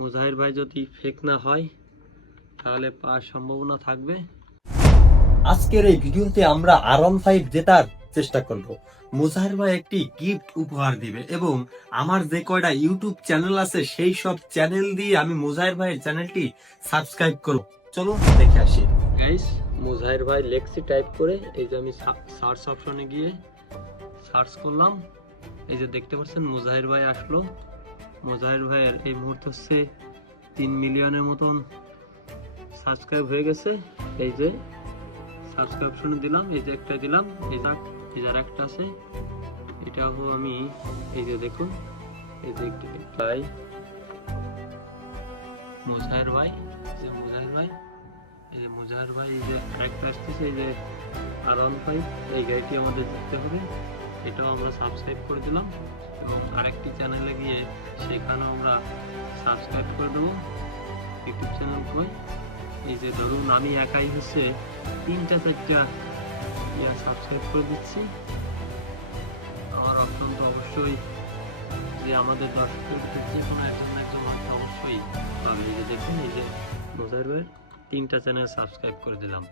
মুজাহির ভাই যদি ফেক না হয় তাহলে পাওয়ার সম্ভাবনা থাকবে। আজকের এই ভিডিওতে আমরা R15 জেতার চেষ্টা করব। মুজাহির ভাই একটি গিফট উপহার দিবে এবং আমার যে কয়টা ইউটিউব চ্যানেল আছে সেই সব চ্যানেল দিয়ে আমি মুজাহির ভাইয়ের চ্যানেলটি সাবস্ক্রাইব করব। চলুন দেখে আসি। গাইস, মুজাহির ভাই লেক্সি টাইপ করে এই যে আমি সার্চ অপশনে গিয়ে সার্চ করলাম। এই যে দেখতে পাচ্ছেন মুজাহির ভাই আসলো। মুজাহির ভাইয়ের এই মুহূর্তে হচ্ছে 3 মিলিয়নের মতন সাবস্ক্রাইব হয়ে গেছে। এই যে সাবস্ক্রিপশনে দিলাম, এই যে একটা দিলাম, এই যে একটা আছে, এটাও আমি এই যে দেখুন, এই যে ভাই মুজাহির ভাই, এই যে মুজাহির ভাই, এই যে মুজাহির ভাই, এই যে আরেকটা আসতেছে, এই যে R15, এই গাড়িটি আমাদের জিততে হবে। এটাও আমরা সাবস্ক্রাইব করে দিলাম এবং আরেকটি চ্যানেলে গিয়ে সেখানেও আমরা সাবস্ক্রাইব করে দেবো। ইউটিউব চ্যানেল কই, এই যে ধরুন আমি একাই হচ্ছে 3-4টা সাবস্ক্রাইব করে দিচ্ছি। আমার অত্যন্ত অবশ্যই যে আমাদের দর্শকের ভিতরে যে কোনো একজন হয়তো অবশ্যই পাবে। এই যে দেখুন, এই যে মুজাহির ভাইয়ের 3টা চ্যানেল সাবস্ক্রাইব করে দিলাম।